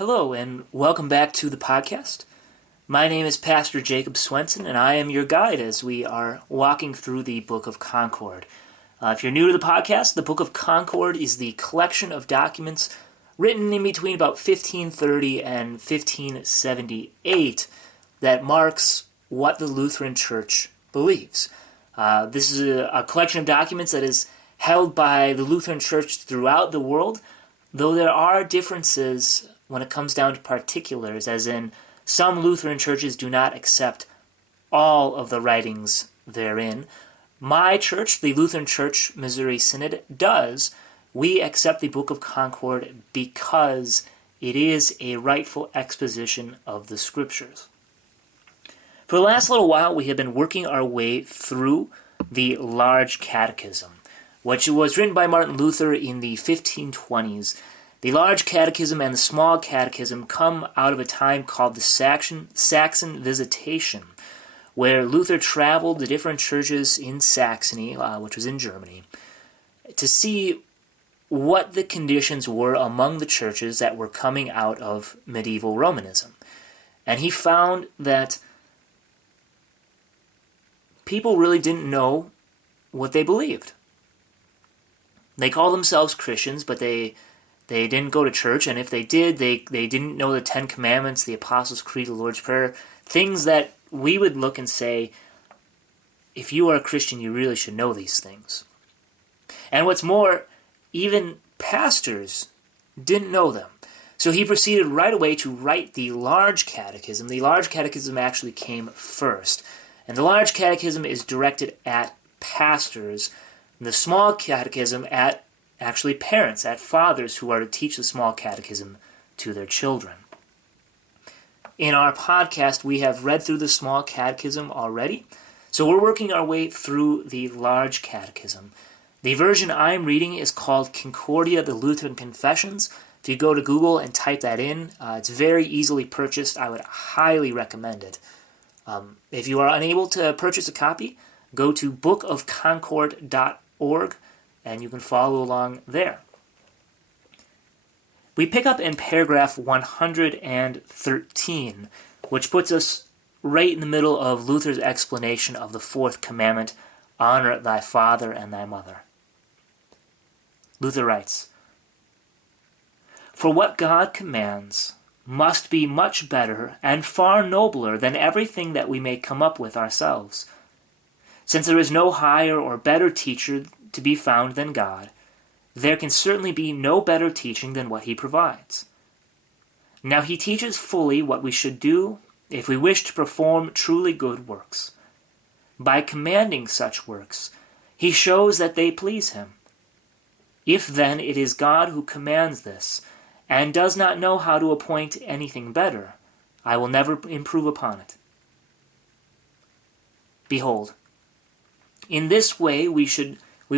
Hello, and welcome back to the podcast. My name is Pastor Jacob Swenson, and I am your guide as we are walking through the Book of Concord. If you're new to the podcast, the Book of Concord is the collection of documents written in between about 1530 and 1578 that marks what the Lutheran Church believes. This is a collection of documents that is held by the Lutheran Church throughout the world, though there are differences when it comes down to particulars, as in some Lutheran churches do not accept all of the writings therein. My church, the Lutheran Church Missouri Synod, does. We accept the Book of Concord because it is a rightful exposition of the Scriptures. For the last little while, we have been working our way through the large-catechism, which was written by Martin Luther in the 1520s. The large catechism and the small catechism come out of a time called the Saxon Visitation, where Luther traveled the different churches in Saxony, which was in Germany, to see what the conditions were among the churches that were coming out of medieval Romanism. And he found that people really didn't know what they believed. They call themselves Christians, but they didn't go to church, and if they did, they didn't know the Ten Commandments, the Apostles' Creed, the Lord's Prayer, things that we would look and say, if you are a Christian, you really should know these things. And what's more, even pastors didn't know them. So he proceeded right away to write the large catechism. The large catechism actually came first. And the large catechism is directed at pastors, and the small catechism at actually parents, at fathers who are to teach the small catechism to their children. In our podcast, we have read through the small catechism already, so we're working our way through the large catechism. The version I'm reading is called Concordia, the Lutheran Confessions. If you go to Google and type that in, it's very easily purchased. I would highly recommend it. If you are unable to purchase a copy, go to book-of-concord.org, and you can follow along there. We pick up in paragraph 113, which puts us right in the middle of Luther's explanation of the fourth commandment, honor thy father and thy mother. Luther writes, "For what God commands must be much better and far nobler than everything that we may come up with ourselves. Since there is no higher or better teacher to be found than God, there can certainly be no better teaching than what he provides. Now he teaches fully what we should do if we wish to perform truly good works. By commanding such works, he shows that they please him. If then it is God who commands this, and does not know how to appoint anything better, I will never improve upon it. Behold, in this way we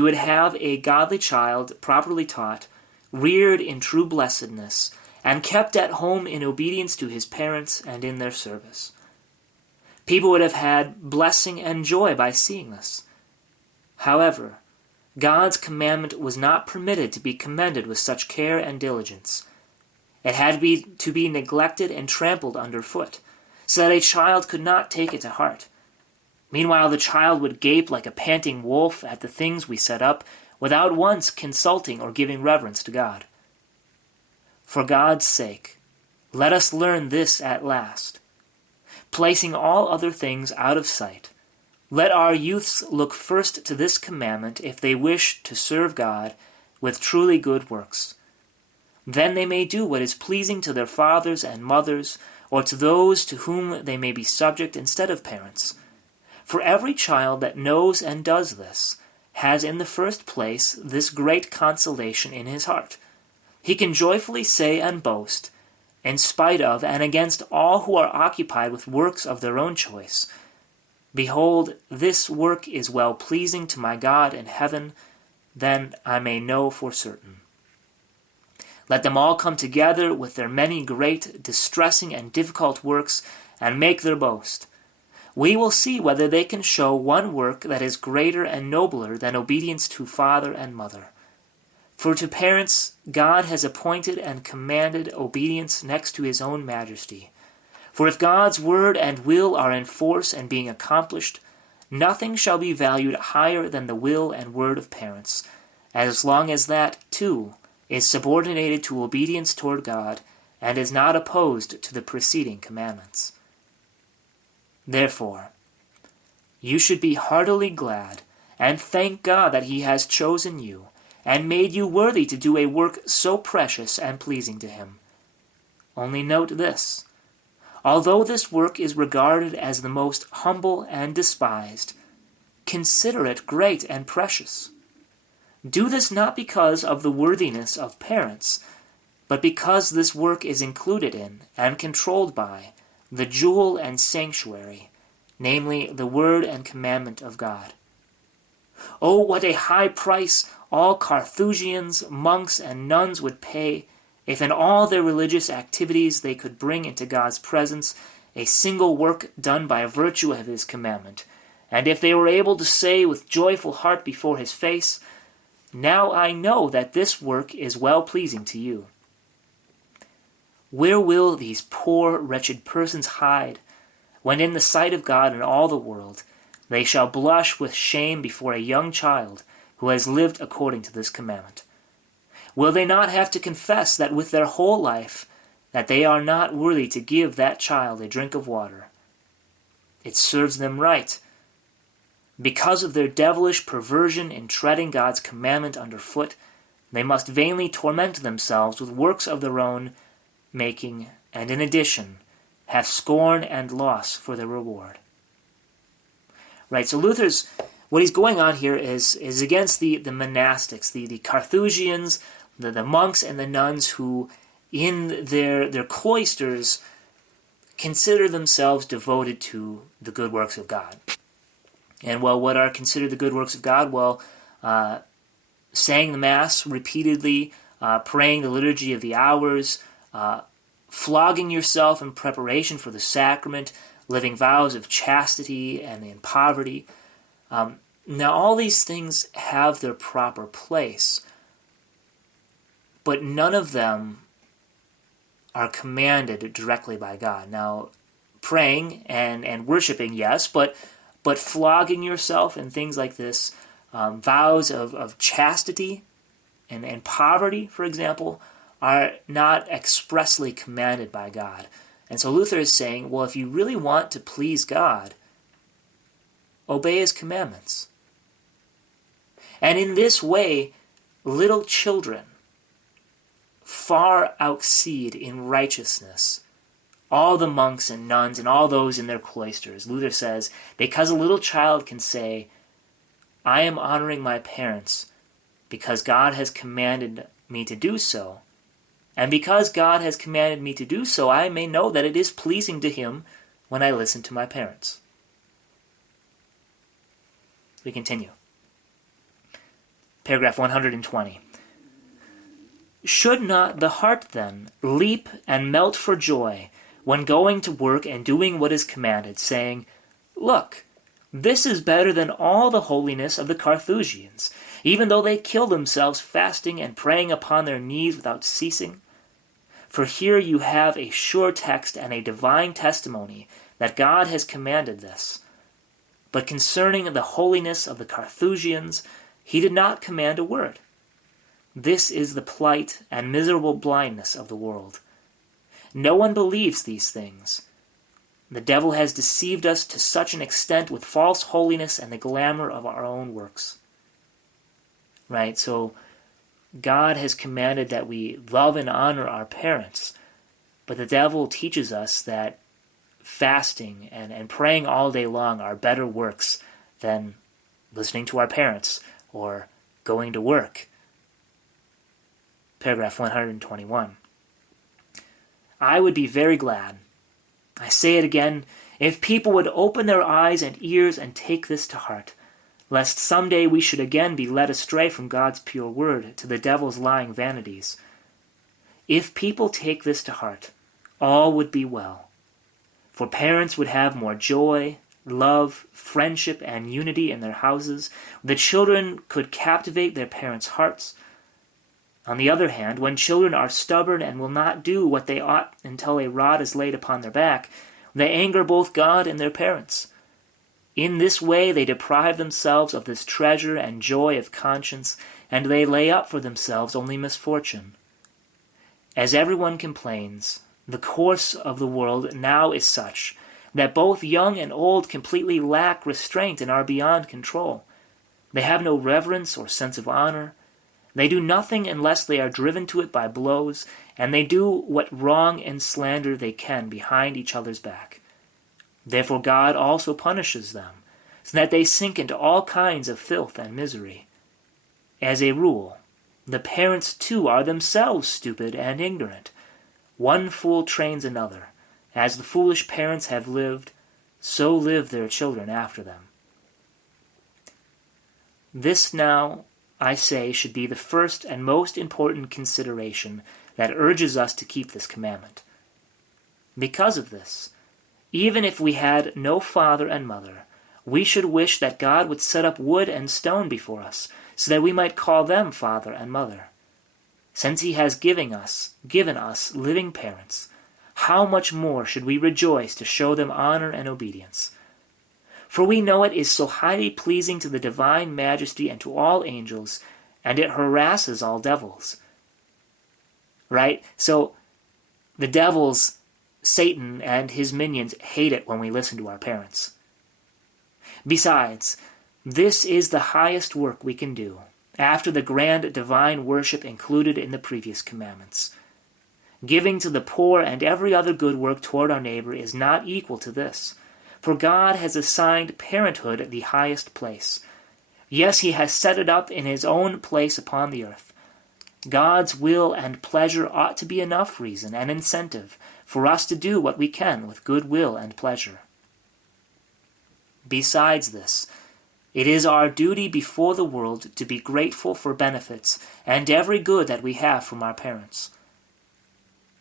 would have a godly child properly taught, reared in true blessedness, and kept at home in obedience to his parents and in their service. People would have had blessing and joy by seeing this. However, God's commandment was not permitted to be commended with such care and diligence. It had to be neglected and trampled underfoot, so that a child could not take it to heart. Meanwhile, the child would gape like a panting wolf at the things we set up, without once consulting or giving reverence to God. For God's sake, let us learn this at last. Placing all other things out of sight, let our youths look first to this commandment if they wish to serve God with truly good works. Then they may do what is pleasing to their fathers and mothers, or to those to whom they may be subject instead of parents. For every child that knows and does this has in the first place this great consolation in his heart. He can joyfully say and boast, in spite of and against all who are occupied with works of their own choice, Behold, this work is well-pleasing to my God in heaven, then I may know for certain. Let them all come together with their many great, distressing, and difficult works, and make their boast. We will see whether they can show one work that is greater and nobler than obedience to father and mother. For to parents God has appointed and commanded obedience next to his own majesty. For if God's word and will are in force and being accomplished, nothing shall be valued higher than the will and word of parents, as long as that, too, is subordinated to obedience toward God and is not opposed to the preceding commandments. Therefore, you should be heartily glad and thank God that he has chosen you and made you worthy to do a work so precious and pleasing to him. Only note this: although this work is regarded as the most humble and despised, consider it great and precious. Do this not because of the worthiness of parents, but because this work is included in and controlled by the jewel and sanctuary, namely the word and commandment of God. Oh, what a high price all Carthusians, monks, and nuns would pay if in all their religious activities they could bring into God's presence a single work done by virtue of his commandment, and if they were able to say with joyful heart before his face, "Now I know that this work is well-pleasing to you." Where will these poor, wretched persons hide, when in the sight of God and all the world they shall blush with shame before a young child who has lived according to this commandment? Will they not have to confess that with their whole life that they are not worthy to give that child a drink of water? It serves them right. Because of their devilish perversion in treading God's commandment underfoot, they must vainly torment themselves with works of their own making, and in addition, have scorn and loss for their reward. Right, so Luther's, what he's going on here is against the monastics, the Carthusians, the monks and the nuns who in their cloisters consider themselves devoted to the good works of God. And well, what are considered the good works of God? Well, saying the Mass repeatedly, praying the Liturgy of the Hours, flogging yourself in preparation for the sacrament, living vows of chastity and in poverty. Now, all these things have their proper place, but none of them are commanded directly by God. Now, praying and worshiping, yes, but flogging yourself and things like this, vows of chastity and poverty, for example, are not expressly commanded by God. And so Luther is saying, well, if you really want to please God, obey his commandments. And in this way, little children far exceed in righteousness all the monks and nuns and all those in their cloisters. Luther says, because a little child can say, I am honoring my parents because God has commanded me to do so, and because God has commanded me to do so, I may know that it is pleasing to him when I listen to my parents. We continue. Paragraph 120. Should not the heart then leap and melt for joy when going to work and doing what is commanded, saying, Look, this is better than all the holiness of the Carthusians, even though they kill themselves fasting and praying upon their knees without ceasing? For here you have a sure text and a divine testimony that God has commanded this. But concerning the holiness of the Carthusians, he did not command a word. This is the plight and miserable blindness of the world. No one believes these things. The devil has deceived us to such an extent with false holiness and the glamour of our own works. Right, so God has commanded that we love and honor our parents, but the devil teaches us that fasting and praying all day long are better works than listening to our parents or going to work. Paragraph 121. I would be very glad, I say it again, if people would open their eyes and ears and take this to heart, lest someday we should again be led astray from God's pure word to the devil's lying vanities. If people take this to heart, all would be well. For parents would have more joy, love, friendship, and unity in their houses. The children could captivate their parents' hearts. On the other hand, when children are stubborn and will not do what they ought until a rod is laid upon their back, they anger both God and their parents. In this way they deprive themselves of this treasure and joy of conscience, and they lay up for themselves only misfortune. As everyone complains, the course of the world now is such that both young and old completely lack restraint and are beyond control. They have no reverence or sense of honor. They do nothing unless they are driven to it by blows, and they do what wrong and slander they can behind each other's back. Therefore God also punishes them, so that they sink into all kinds of filth and misery. As a rule, the parents too are themselves stupid and ignorant. One fool trains another. As the foolish parents have lived, so live their children after them. This now, I say, should be the first and most important consideration that urges us to keep this commandment. Because of this, even if we had no father and mother, we should wish that God would set up wood and stone before us, so that we might call them father and mother. Since he has given us living parents, how much more should we rejoice to show them honor and obedience? For we know it is so highly pleasing to the divine majesty and to all angels, and it harasses all devils. Right? So the devils, Satan and his minions, hate it when we listen to our parents. Besides, this is the highest work we can do, after the grand divine worship included in the previous commandments. Giving to the poor and every other good work toward our neighbor is not equal to this, for God has assigned parenthood the highest place. Yes, he has set it up in his own place upon the earth. God's will and pleasure ought to be enough reason and incentive for us to do what we can with good will and pleasure. Besides this, it is our duty before the world to be grateful for benefits and every good that we have from our parents.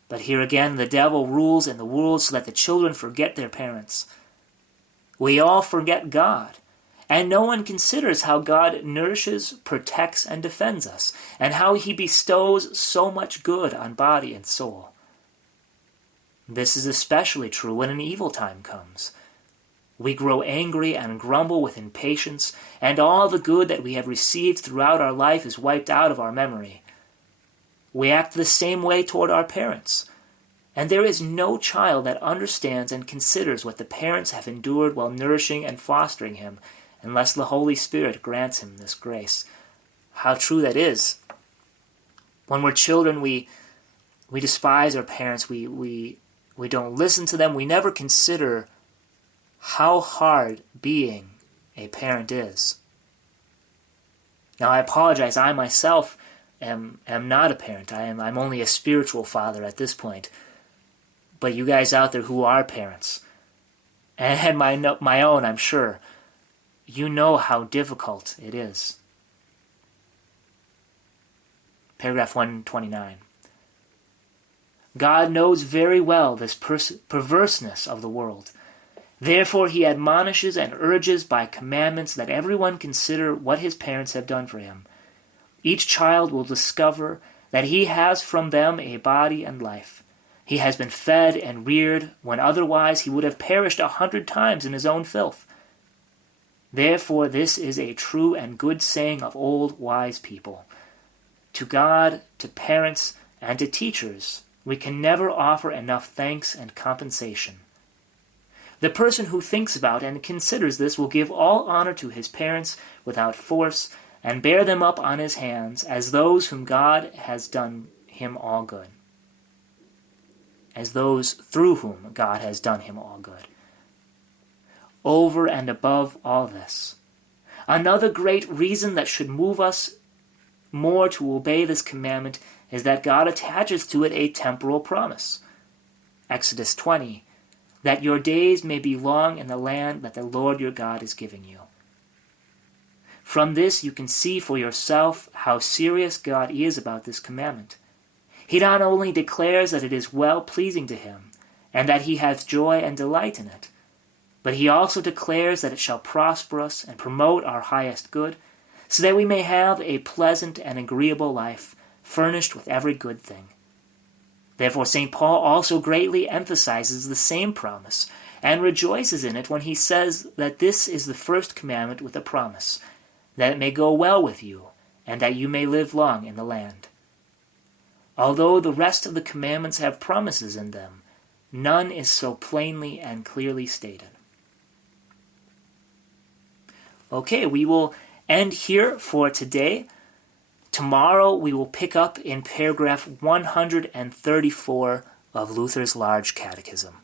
But here again the devil rules in the world so that the children forget their parents. We all forget God, and no one considers how God nourishes, protects, and defends us, and how he bestows so much good on body and soul. This is especially true when an evil time comes. We grow angry and grumble with impatience, and all the good that we have received throughout our life is wiped out of our memory. We act the same way toward our parents, and there is no child that understands and considers what the parents have endured while nourishing and fostering him, unless the Holy Spirit grants him this grace. How true that is. When we're children, we despise our parents, we don't listen to them, we never consider how hard being a parent is. Now I apologize, I myself am not a parent. I'm only a spiritual father at this point. But you guys out there who are parents, and my own, I'm sure, you know how difficult it is. Paragraph 129. God knows very well this perverseness of the world. Therefore he admonishes and urges by commandments that everyone consider what his parents have done for him. Each child will discover that he has from them a body and life. He has been fed and reared when otherwise he would have perished 100 times in his own filth. Therefore this is a true and good saying of old wise people. To God, to parents, and to teachers, we can never offer enough thanks and compensation. The person who thinks about and considers this will give all honor to his parents without force, and bear them up on his hands as those whom God has done him all good. As those through whom God has done him all good. Over and above all this, another great reason that should move us more to obey this commandment is that God attaches to it a temporal promise. Exodus 20, that your days may be long in the land that the Lord your God is giving you. From this you can see for yourself how serious God is about this commandment. He not only declares that it is well-pleasing to him, and that he has joy and delight in it, but he also declares that it shall prosper us and promote our highest good, so that we may have a pleasant and agreeable life, furnished with every good thing. Therefore St. Paul also greatly emphasizes the same promise, and rejoices in it when he says that this is the first commandment with a promise, that it may go well with you, and that you may live long in the land. Although the rest of the commandments have promises in them, none is so plainly and clearly stated. Okay, we will end here for today. Tomorrow we will pick up in paragraph 134 of Luther's Large Catechism.